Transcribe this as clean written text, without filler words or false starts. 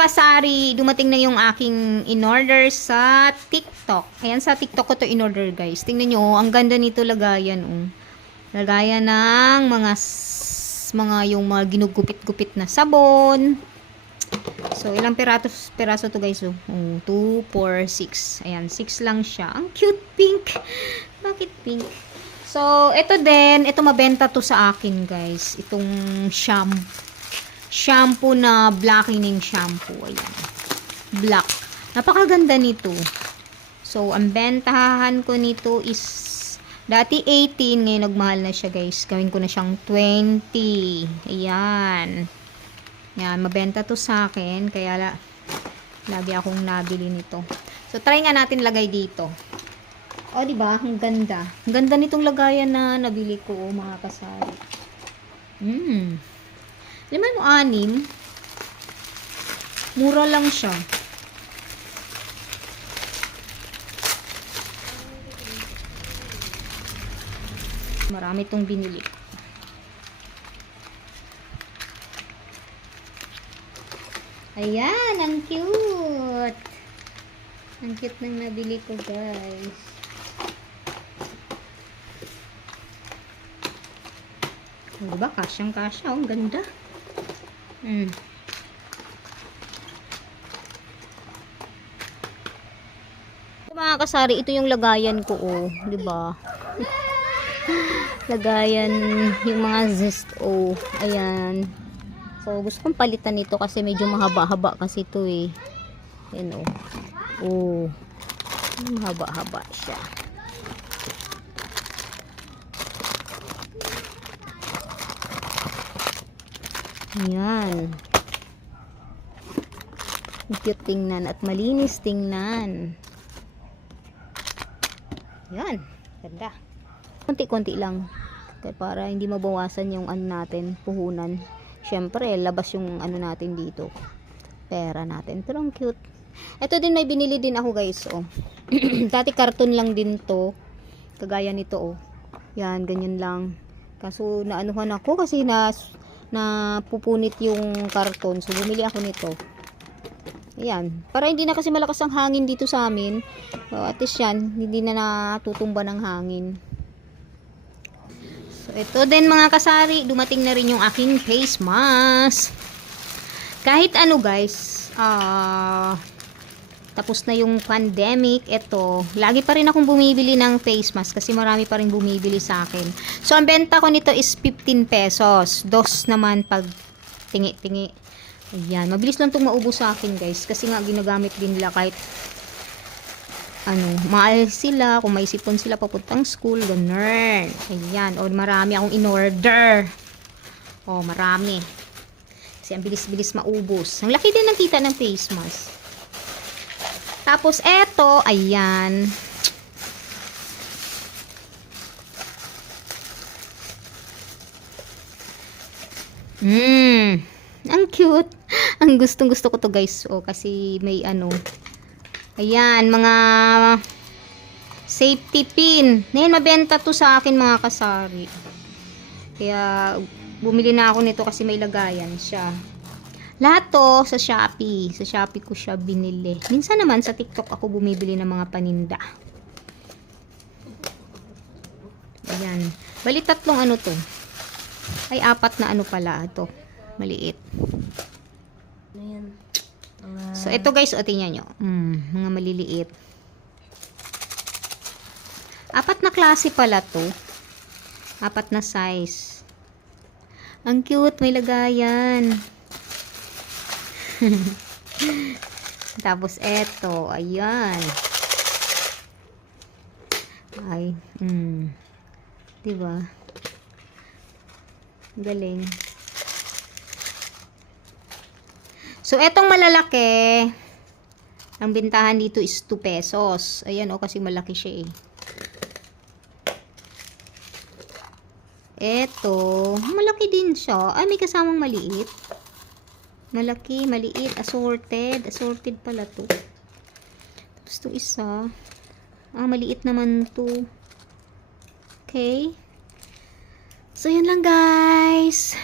kasari, dumating na yung aking in-order sa TikTok. Ayan, sa TikTok ko to in-order, guys. Tingnan nyo, ang ganda nito lagayan. Oh. Lagayan ng yung mga ginugupit-gupit na sabon. So, ilang peraso to, guys? Oh, 2, 4, 6. Ayan, 6 lang siya. Ang cute pink. Bakit pink? So, ito din. Ito mabenta to sa akin, guys. Itong shampoo na blackening shampoo. Ayan. Black. Napakaganda nito. So, ang bentahan ko nito is dati 18. Ngayon nagmahal na siya, guys. Gawin ko na siyang 20. Ayan. Ayan. Mabenta to sa akin. Kaya lagi akong nabili nito. So, try nga natin lagay dito. O, diba? Ang ganda. Ang ganda nitong lagayan na nabili ko, mga kasari. Naman mo 6. Mura lang siya. Marami itong binili. Ayan, ang cute. Ang cute nang nabili ko, guys. Diba? Kasyang-kasya. Ang ganda. Mga kasari, ito yung lagayan ko, oh. Diba? Lagayan yung mga zest, oh. Ayan. So, gusto kong palitan ito kasi medyo mahaba-haba kasi ito, eh. Ayan, oh. Oh. Mahaba-haba siya. Ayan. Cute tingnan at malinis tingnan. Ayan. Ganda. Konti-konti lang. Para hindi mabawasan yung ano natin, puhunan. Siyempre, labas yung ano natin dito. Pera natin. Pero ang cute. Ito din may binili din ako, guys. Oh. Dati karton lang din to. Kagaya nito, oh. Yan, ganyan lang. Kaso naanuhan ako kasi na pupunit yung karton. So, bumili ako nito. Ayan. Para hindi na kasi malakas ang hangin dito sa amin. So, at least yan, hindi na natutumba ng hangin. So, ito din mga kasari. Dumating na rin yung aking face mask. Kahit ano, guys. Tapos na yung pandemic. Ito. Lagi pa rin akong bumibili ng face mask. Kasi marami pa rin bumibili sa akin. So, ang benta ko nito is 15 pesos. Dos naman pag tingi-tingi. Ayan. Mabilis lang itong maubos sa akin, guys. Kasi nga, ginagamit din nila kahit maalis sila. Kung may sipon sila papuntang school. Ganun. Ayan. O, marami akong in-order. O, marami. Kasi ang bilis-bilis maubos. Ang laki din ng kita ng face mask. Tapos, eto. Ayan. Ang cute. Ang gustong-gusto ko to, guys. O, kasi may ayan, mga safety pin. Ngayon, mabenta to sa akin, mga kasari. Kaya, bumili na ako nito kasi may lagayan siya. Lahat to sa Shopee. Sa Shopee ko siya binili. Minsan naman sa TikTok ako bumibili ng mga paninda. Ayan. Bali, 3 to. Ay, 4 na pala. Ito. Maliit. Ayan. So, ito guys, o tingnan nyo. Mga maliliit. 4 na klase pala to. 4 na size. Ang cute, may lagayan. Tapos, eto. Ayan. Ay. Diba? Galing. So, etong malalaki, ang bintahan dito is 2 pesos. Ayan, kasi malaki siya, eh. Eto, malaki din siya. Ay, may kasamang maliit. Malaki, maliit, assorted. Assorted pala to. Tapos to isa. Maliit naman to. Okay. So, yun lang, guys.